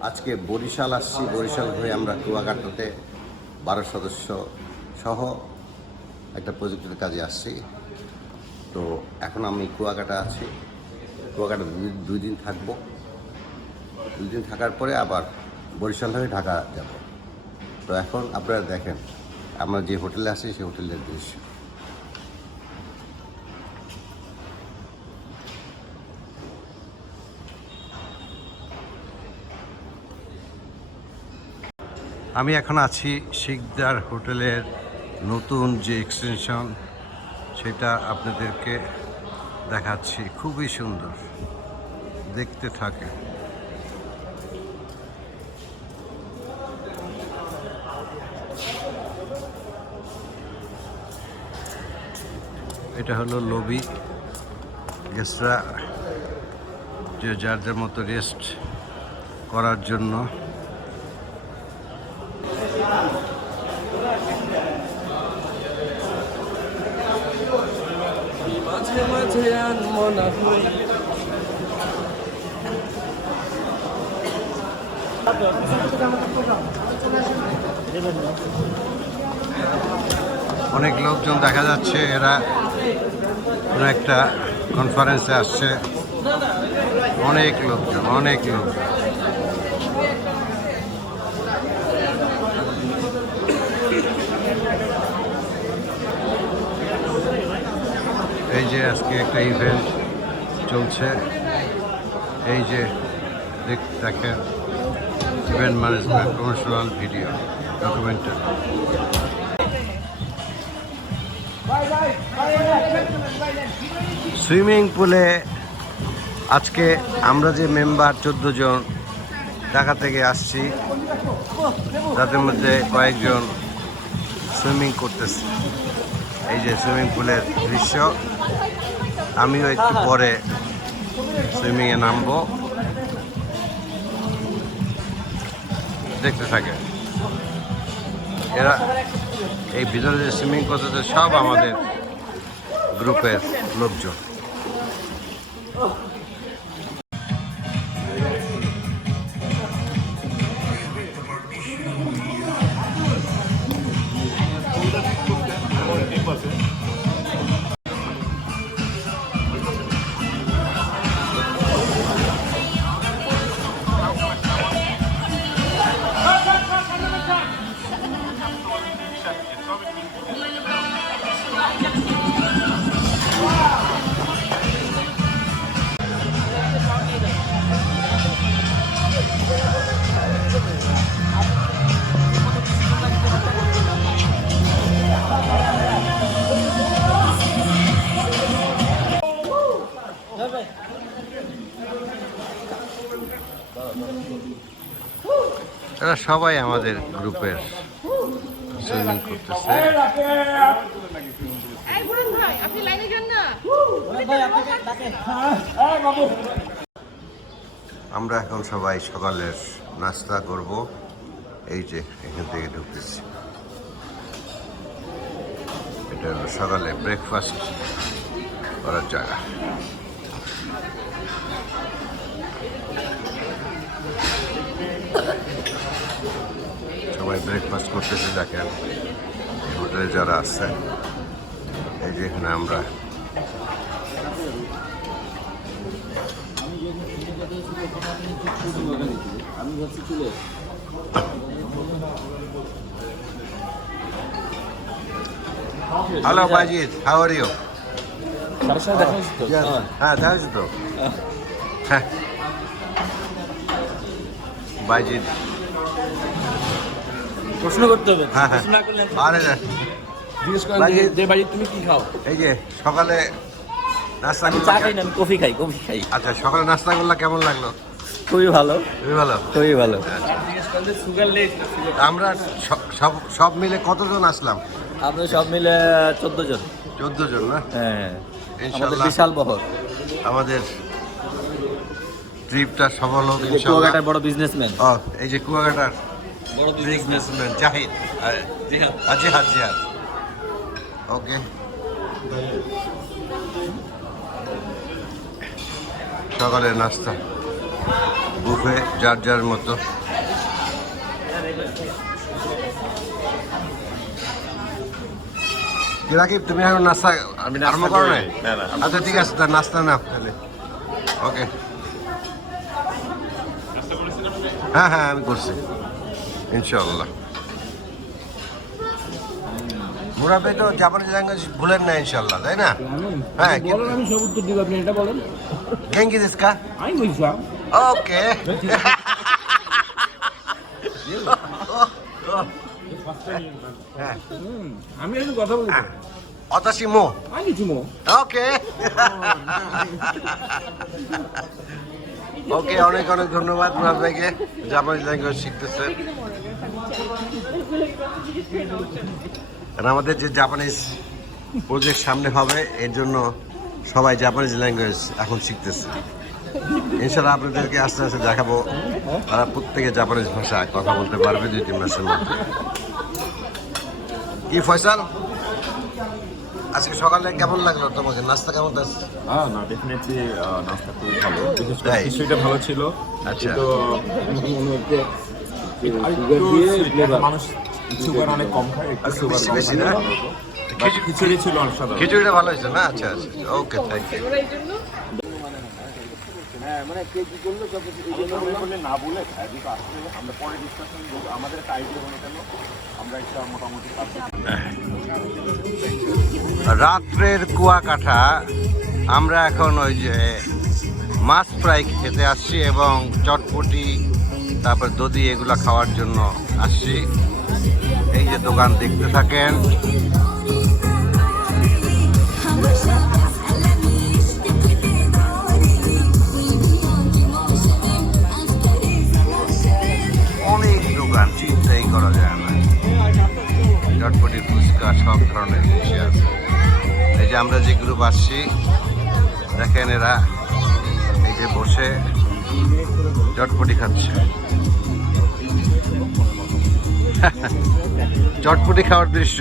আজকে বরিশাল আসছি। বরিশাল হয়ে আমরা কুয়াকাটাতে বারো সদস্য সহ একটা প্রজেক্টের কাজে আসছি। তো এখন আমি কুয়াকাটা আছি। কুয়াকাটা দুই- দুই দিন থাকব। দুই দিন থাকার পরে আবার বরিশাল হয়ে ঢাকা যাব। তো এখন আপনারা দেখেন, আমরা যে হোটেলে আসি সেই হোটেলের দৃশ্য। আমি এখন আছি শিকদার হোটেলের নতুন যে এক্সটেনশন সেটা আপনাদেরকে দেখাচ্ছি। খুবই সুন্দর। দেখতে থাকে। এটা হলো লবি গেস্টরা যে যার যার মতো রেস্ট করার জন্য। অনেক লোকজন দেখা যাচ্ছে এরা কোনো একটা কনফারেন্সে আসছে। অনেক লোকজন অনেক লোকজন। যে আজকে একটা ইভেন্ট চলছে, এই যে দেখ- দেখেন event management promotional video documentary swimming পুলে আজকে আমরা যে মেম্বার চোদ্দ জন ঢাকা থেকে আসছি, তাদের মধ্যে কয়েকজন সুইমিং করতেছে। এই যে সুইমিং পুলের দৃশ্য। আমিও একটু পরে সুইমিংয়ে নামবো। দেখতে থাকে। এরা এই ভিতরে যে সুইমিং করতেছে সব আমাদের গ্রুপের লোকজন। এরা সবাই আমাদের গ্রুপের সুইমিং করতেছে। আমরা এখন সবাই সকালের নাস্তা করব। এই যে এখান থেকে ঢুকতেছি। এটা হলো সকালে ব্রেকফাস্ট করার জায়গা। সবাই ব্রেকফাস্ট করতেছে, দেখেন। হোটেলে যারা আছে, এই যে এখানে আমরা। Hello Bajid how are you সাড়ে সাথে দেখা হচ্ছে তো হ্যাঁ। দেখা তো হ্যাঁ বাইজিদ প্রশ্ন করতে হবে। হ্যাঁ হ্যাঁ। প্রশ্ন না করলে আরে না, জিজ্ঞেস করেন যে- যে বাড়ি তুমি কি খাও? এই যে সকালে নাস্তা আমি চা খাই না আমি কফি খাই কফি খাই। আচ্ছা সকালে নাস্তা করলা কেমন লাগল? খুবই ভালো। খুবই ভালো? খুবই ভালো। আমরা সব সব মিলে কতজন আসলাম? আমরা সব মিলে চোদ্দ জন। চোদ্দ জন না? হ্যাঁ। আমাদের বিশাল বহর। আমাদের ট্রিপটা সফল হোক কুয়াকাটার বড় বিজনেসম্যান ও এই যে কুয়াকাটার বড় বিজনেসম্যান জাহিদ। জিহাদ জিহাদ। ওকে। সকালের নাস্তা। বুফে যার যার মতো। রাকিব তুমি এখন নাস্তা আমি আরম্ভ করো নাই? না, না, আচ্ছা ঠিক আছে তা নাস্তা না তাহলে ওকে হ্যাঁ হ্যাঁ আমি করছি। ইনশাল্লাহ মুরাবে তো জাপানিজ ল্যাঙ্গুয়েজ ভুলেন না ইনশাল্লাহ তাই না? হ্যাঁ বলেন আমি সব উত্তর দিব আপনি এটা বলেন। গেঙ্গি দিসকা আমি বুঝলাম ওকে হ্যাঁ। আমি একটু কথা আমি কিছু মো ওকে ওকে অনেক অনেক ধন্যবাদ মুরাদ ভাইকে। জাপানিজ ল্যাঙ্গুয়েজ শিখতেছেন আর আমাদের যে জাপানিজ প্রজেক্ট সামনে হবে এর জন্য সবাই জাপানিজ ল্যাঙ্গুয়েজ এখন শিখতেছে। এছাড়া আপনাদেরকে আস্তে আস্তে দেখাবো। তারা প্রত্যেকে জাপানিজ ভাষা কথা বলতে পারবে দুই তিন মাসের মধ্যে। কি ফয়সাল? আজকে সকালে কেমন লাগল তোমাকে? নাস্তা কেমন লাগছে হ্যাঁ না ডেফিনেটলি নাস্তা খুব ভালো। বিশেষ করে খিচুড়িটা ভালো ছিল। আচ্ছা। কিন্তু মনে হচ্ছে মানুষ সুগার অনেক কম খায় একটু সুগার কম বেশি না? ভালো খিচুড়ি ছিল অসাধারণ। খিচুড়িটা ভালো হয়েছে না? আচ্ছা আচ্ছা ওকে থ্যাংক ইউ ওরা এই জন্য না বলে আসলে আমরা পরে ডিসকাশন আমাদের একটা আইডিয়া হলো কেন? আমরা একটা মোটামুটি রাত্রের কুয়াকাটা, আমরা এখন ওই যে মাছ ফ্রাই খেতে আসছি এবং চটপটি, তারপর দধি এগুলো খাওয়ার জন্য আসছি। এই যে দোকান দেখতে থাকেন। বসে চটপটি খাচ্ছে। চটপটি খাওয়ার দৃশ্য।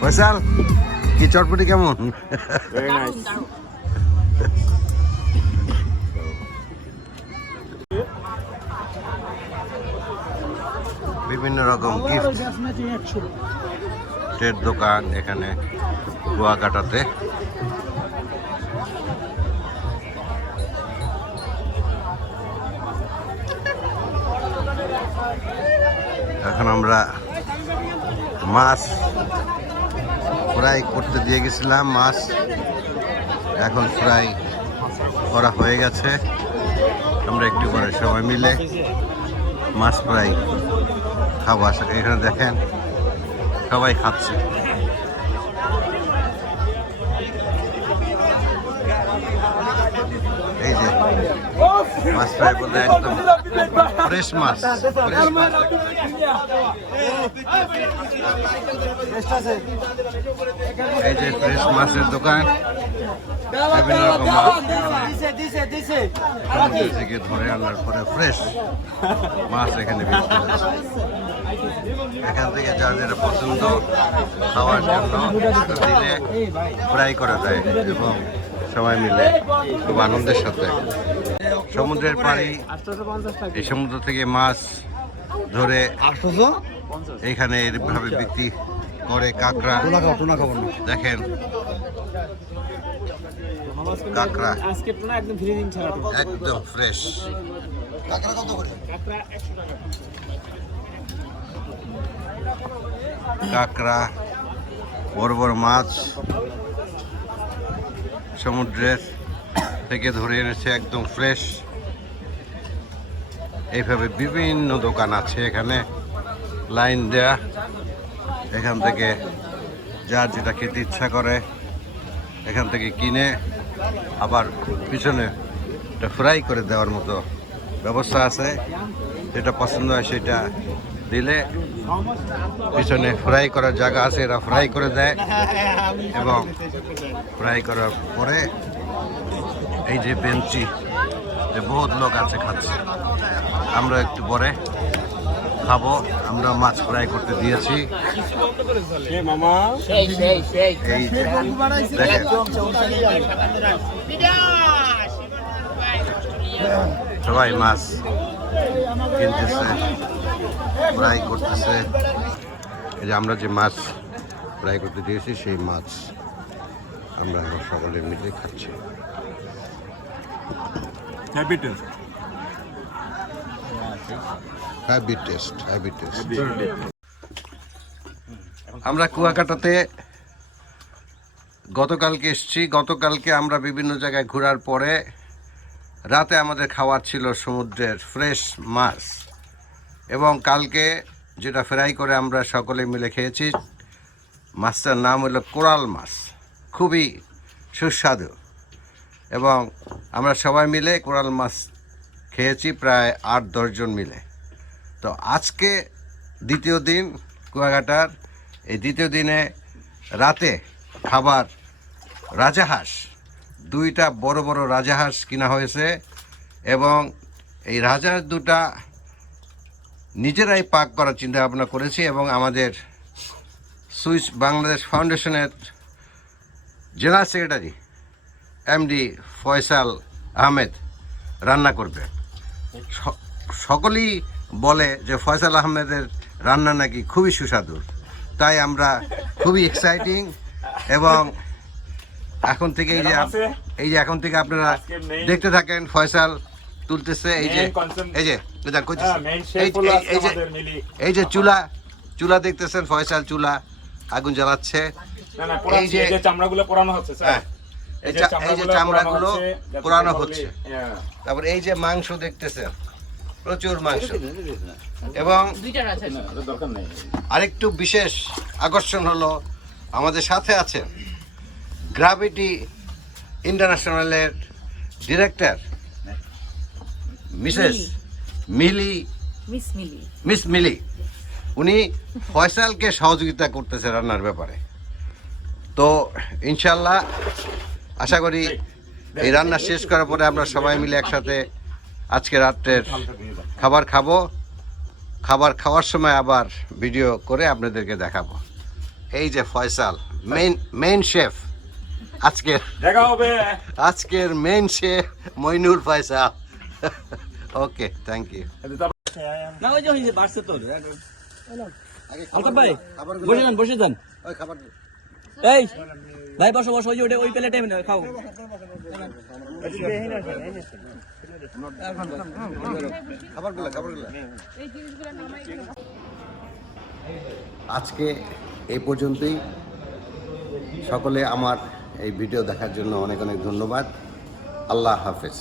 ফয়সাল কি চটপটি কেমন? বিভিন্ন রকম গিফটের দোকান এখানে কুয়াকাটাতে। এখন আমরা মাছ ফ্রাই করতে দিয়ে গেছিলাম, মাছ এখন ফ্রাই করা হয়ে গেছে আমরা একটু পরে সবাই মিলে মাছ ফ্রাই খাব করি। এখানে দেখেন সবাই খাচ্ছে এই যে মাছ ফ্রাই বলতে একদম ফ্রেশ মাছ ফ্রেশ মাছ। এই যে ফ্রেশ মাছের দোকান। থেকে ধরে আনার পরে ফ্রেশ মাছ এখানে বিক্রি এখান থেকে যার যেটা পছন্দ খাওয়ার জন্য দিলে ফ্রাই করা যায় এবং সবাই মিলে খুব আনন্দের সাথে সমুদ্রের পাড়ি এই সমুদ্র থেকে মাছ ধরে এখানে এভাবে বিক্রি করে কাঁকড়া। দেখেন। কাঁকড়া। একদম ফ্রেশ কাঁকড়া কত করে? কাঁকড়া বড় বড় মাছ সমুদ্রের। থেকে ধরে এনেছে একদম ফ্রেশ এইভাবে বিভিন্ন দোকান আছে এখানে। লাইন দেয়া। এখান থেকে যার যেটা খেতে ইচ্ছা করে, এখান থেকে কিনে আবার পিছনে এটা ফ্রাই করে দেওয়ার মতো ব্যবস্থা আছে। যেটা পছন্দ হয় সেটা দিলে পিছনে ফ্রাই করার জায়গা আছে, এরা ফ্রাই করে দেয়। এবং ফ্রাই করার পরে এই যে বেঞ্চি যে বহুত লোক আছে খাচ্ছে। আমরা একটু পরে খাব। আমরা মাছ ফ্রাই করতে দিয়েছি। এই দেখেন। সবাই মাছ কিনতেছে ফ্রাই করতেছে। এই যে আমরা যে মাছ ফ্রাই করতে দিয়েছি সেই মাছ আমরা সকলে মিলে খাচ্ছি। Happy taste heavy taste heavy taste আমরা কুয়াকাটাতে গতকালকে এসেছি। গতকালকে আমরা বিভিন্ন জায়গায় ঘোরার পরে রাতে আমাদের খাওয়ার ছিল সমুদ্রের ফ্রেশ মাছ। এবং কালকে যেটা ফ্রাই করে আমরা সকলে মিলে খেয়েছি মাছটার নাম হলো কোরাল মাছ। খুবই সুস্বাদু। এবং আমরা সবাই মিলে কোরাল মাছ খেয়েছি প্রায় আট দশজন মিলে। তো আজকে দ্বিতীয় দিন কুয়াকাটার। এই দ্বিতীয় দিনে রাতে খাবার রাজাহাঁস। দুইটা বড় বড় রাজাহাঁস কিনা হয়েছে এবং এই রাজাহাঁস দুটা নিজেরাই পাক করার চিন্তা ভাবনা করেছি এবং আমাদের সুইস বাংলাদেশ ফাউন্ডেশনের general secretary MD Faisal Ahmed রান্না করবে। সকলেই বলে যে ফয়সাল আহমেদের রান্না নাকি খুবই সুস্বাদু। তাই আমরা খুবই এক্সাইটিং এবং এখন থেকে এই যে এই যে এখন থেকে আপনারা দেখতে থাকেন ফয়সাল তুলতেছে এই যে এই যে এই। হ্যাঁ, এই- যে এই যে চুলা চুলা দেখতেছেন ফয়সাল চুলা আগুন জ্বালাচ্ছে। এই যে- চামড়াগুলো পোড়ানো হচ্ছে স্যার। হ্যাঁ এই এই যে চামড়াগুলো পোড়ানো হচ্ছে হ্যাঁ। তারপর এই যে মাংস দেখতেছেন প্রচুর মাংস। এবং দুইটা রাজা না, ওটা দরকার নেই। আরেকটু বিশেষ আকর্ষণ হলো আমাদের সাথে আছেন gravity ইন্টারন্যাশনালের director Mrs Mili. Miss Mili. Miss Mili. উনি ফয়সালকে সহযোগিতা করতেছে রান্নার ব্যাপারে। তো ইনশাল্লাহ আশা করি এই রান্না শেষ করার পরে আমরা সবাই মিলে একসাথে আজকে রাত্রের খাবার খাব। খাবার খাওয়ার সময় আবার ভিডিও করে আপনাদেরকে দেখাবো। এই যে ফয়সাল মেইন মেইন শেফ আজকের দেখা হবে। আজকের main chef Moinur Faisal. Okay thank you না ওই যে বাড়ছে তোর। আলকাপ ভাই বসে যান বসে যান। খাবার এই, ভাই, বসো বসো, ওই ওই প্লেটে খাও। আজকে এই পর্যন্তই। সকলে আমার এই ভিডিও দেখার জন্য অনেক অনেক ধন্যবাদ। আল্লাহ হাফেজ।